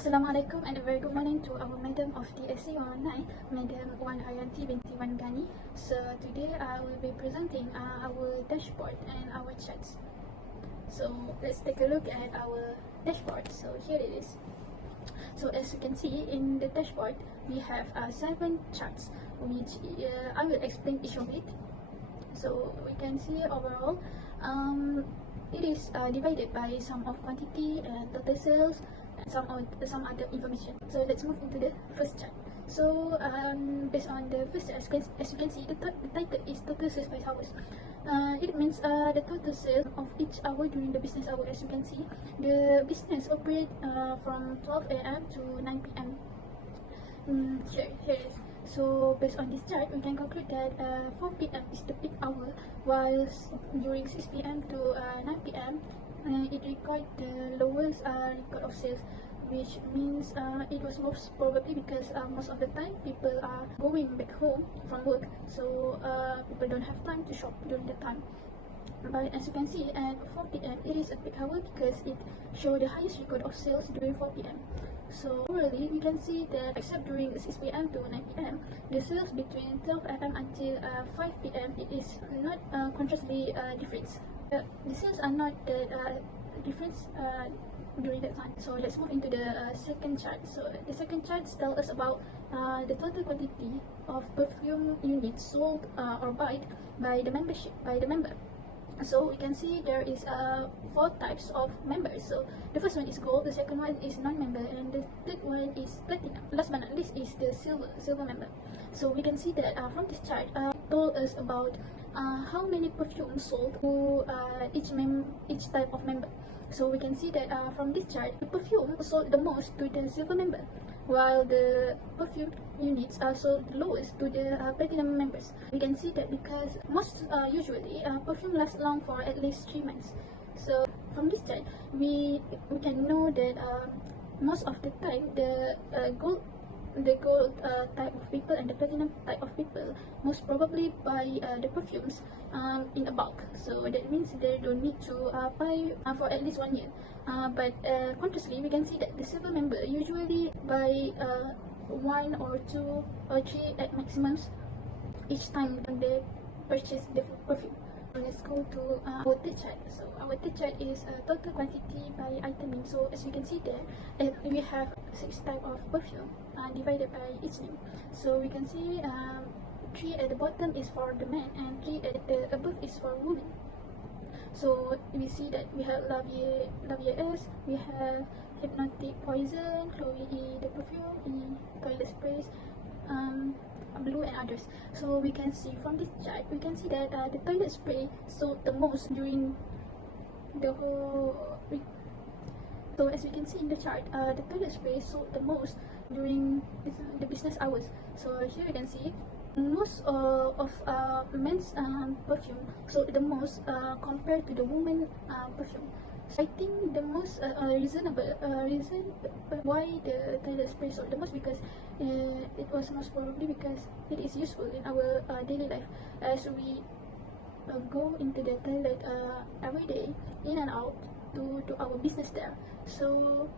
Assalamualaikum and a very good morning to our Madam of the SC109, Madam Wan Arianti binti Wan Ghani. So today I will be presenting our dashboard and our charts. So let's take a look at our dashboard. So here it is. So as you can see in the dashboard, we have 7 charts, which I will explain each of it. So we can see overall, it is divided by sum of quantity and total sales, some other information. So let's move into the first chart. So based on the first chart, as you can see, the title is total sales by hours. It means the total sales of each hour during the business hour. As you can see, the business operate from 12 a.m. to 9 p.m. Here it is. So based on this chart, we can conclude that 4 p.m. is the peak hour, whilst during 6 p.m. to 9 p.m. It recorded the lowest record of sales, which means it was most probably because most of the time people are going back home from work, so people don't have time to shop during the time. But as you can see, at 4 p.m. it is a peak hour because it showed the highest record of sales during 4 p.m. So overall, we can see that except during 6 p.m. to 9 p.m, the sales between 12 a.m. until 5 p.m. it is not contrastly different. The sales are not that different during that time. So let's move into the second chart. So the second chart tells us about the total quantity of perfume units sold or bought by the member. So we can see there is 4 types of members. So the first one is gold, the second one is non-member, and the third one is platinum. Last but not least is the silver member. So we can see that from this chart, told us about how many perfumes sold to each type of member. So we can see that from this chart, the perfume sold the most to the silver member, while the perfume units are sold the lowest to the platinum members. We can see that because most usually perfume lasts long for at least 3 months. So from this chart, we can know that most of the time the gold type of people and the platinum type of people most probably buy the perfumes in a bulk. So that means they don't need to buy for at least 1 year. But conversely, we can see that the silver member usually buy 1 or 2 or 3 at maximums each time they purchase the perfume. Let's go to our third chart. So our third chart is total quantity by item. So as you can see there, we have 6 type of perfume divided by each name. So we can see 3 at the bottom is for the man and 3 at the above is for women. So we see that we have La Vie S, we have Hypnotic Poison, Chloe E the perfume, E toilet sprays, Blue and others. So we can see from this chart, we can see that the toilet spray sold the most during the whole week. So as we can see in the chart, the toilet spray sold the most during the business hours. So here you can see most of men's perfume sold the most compared to the women perfume. So I think the most reason why the toilet spray sold the most because it was most probably because it is useful in our daily life as we go into the toilet every day in and out to our business there. So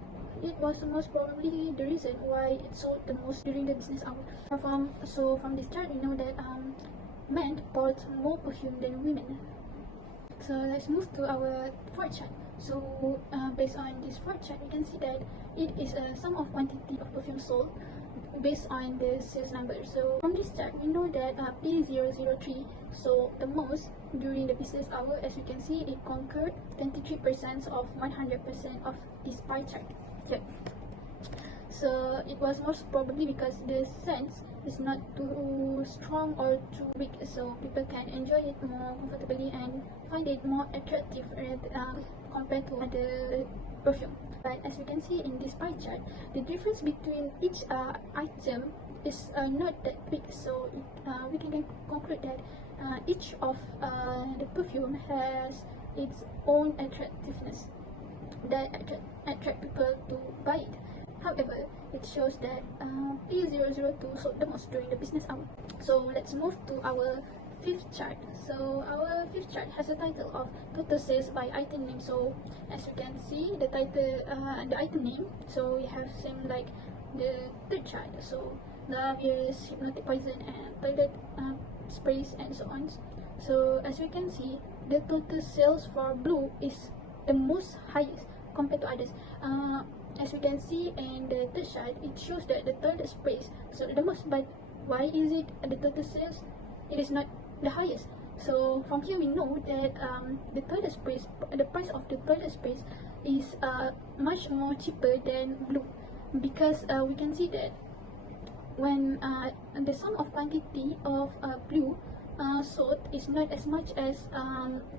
it was most probably the reason why it sold the most during the business hour. From this chart, we know that men bought more perfume than women. So let's move to our fourth chart. So based on this fourth chart, we can see that it is a sum of quantity of perfume sold based on the sales number. So from this chart, we know that P003 sold the most during the business hour. As you can see, it conquered 23% of 100% of this pie chart here. So it was most probably because the scent is not too strong or too weak, so people can enjoy it more comfortably and find it more attractive compared to other perfume. But as we can see in this pie chart, the difference between each item is not that big, so we can conclude that each of the perfume has its own attractiveness that attract people to buy it. However, it shows that P002 sold the most during the business hour. So let's move to our fifth chart. So our fifth chart has a title of total sales by item name. So as you can see, the title, the item name. So we have same like the third chart. So Laviers, hypnotic poison, and toilet sprays, and so on. So as we can see, the total sales for blue is the most highest compared to others. As we can see in the third chart, it shows that the toilet sprays so the most. But why is it the total sales? It is not the highest. So from here we know that the toilet sprays, the price of the toilet sprays is much more cheaper than blue, because we can see that when the sum of quantity of blue sold is not as much as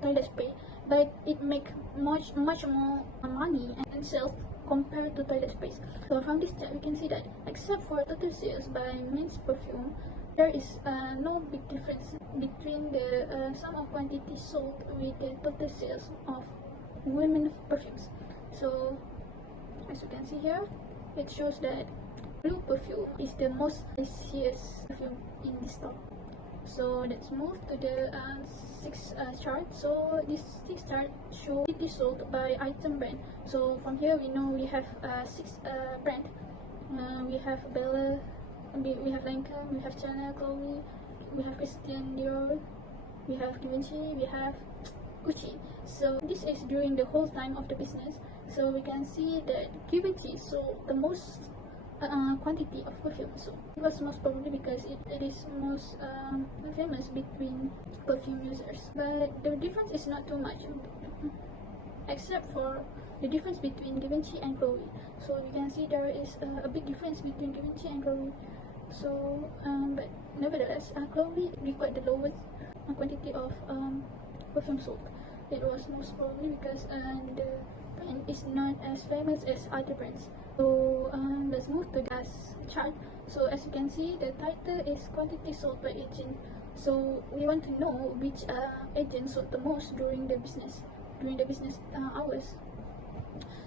toilet spray, but it make much more money and sales compared to toilet sprays. So from this chart we can see that except for total sales by men's perfume, there is no big difference between the sum of quantity sold with the total sales of women's perfumes. So as you can see here, it shows that blue perfume is the most pricious perfume in this stock. So let's move to the sixth chart. So this sixth chart shows it is sold by item brand. So from here we know we have six brand. We have Bella, we have Lancome, we have Chanel, Chloe, we have Christian Dior, we have Givenchy, we have Gucci. So this is during the whole time of the business. So we can see that Givenchy sold the most quantity of perfume. So it was most probably because it is most famous between perfume users. But the difference is not too much, except for the difference between Givenchy and Chloe. So you can see there is a big difference between Givenchy and Chloe. So but nevertheless, Chloe recorded the lowest quantity of perfume sold. It was most probably because the brand is not as famous as other brands. So let's move to the chart. So as you can see, the title is quantity sold by agent. So we want to know which agent sold the most during the business hours.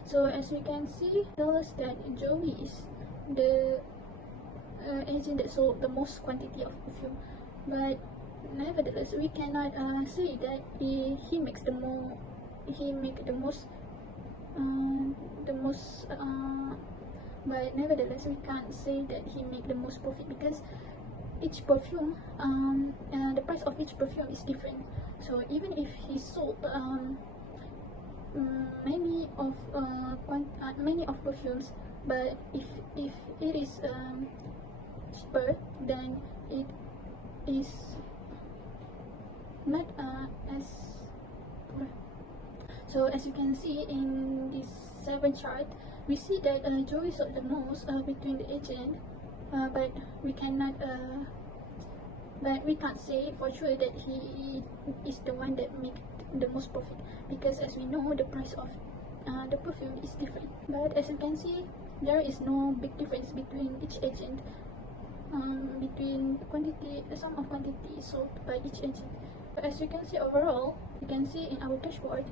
So as we can see, tell us that Joey is the agent that sold the most quantity of perfume. But nevertheless, we cannot say that he makes the most. But nevertheless we can't say that he make the most profit, because each perfume, the price of each perfume is different. So even if he sold many of perfumes, but if it is cheaper, then it is not as. So as you can see in this 7th chart, we see that Joey sold the most between the agent, but we can't say for sure that he is the one that make the most profit, because as we know, the price of the perfume is different. But as you can see, there is no big difference between each agent, between the sum of quantity sold by each agent. But as you can see overall, you can see in our dashboard,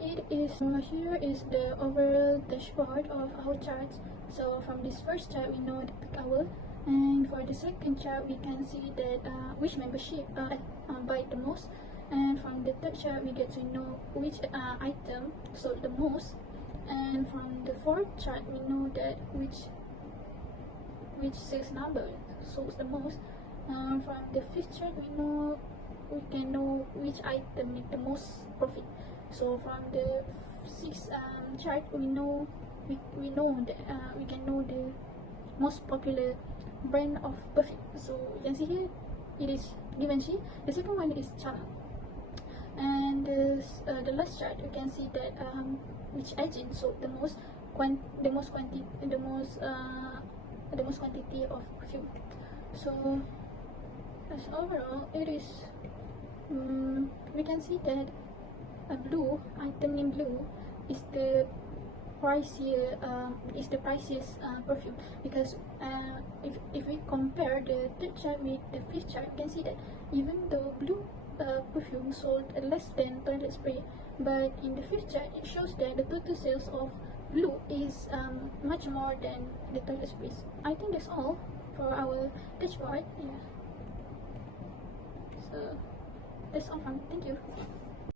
it is here is the overall dashboard of our charts. So from this first chart we know the peak hour, and for the second chart we can see that which membership buy the most, and from the third chart we get to know which item sold the most, and from the fourth chart we know that which sales number sold the most. From the fifth chart we can know which item make the most profit. So from the sixth chart we can know the most popular brand of perfume. So you can see here it is Givenchy. The second one is Chanel, and the last chart you can see that which agent sold the most quantity of perfume. So as overall, it is we can see that a blue item named blue is the priciest perfume, because if we compare the third chart with the fifth chart, you can see that even though blue perfume sold less than toilet spray, but in the fifth chart it shows that the total sales of blue is much more than the toilet sprays. I think that's all for our dashboard. Yeah. So That's all from me. Thank you.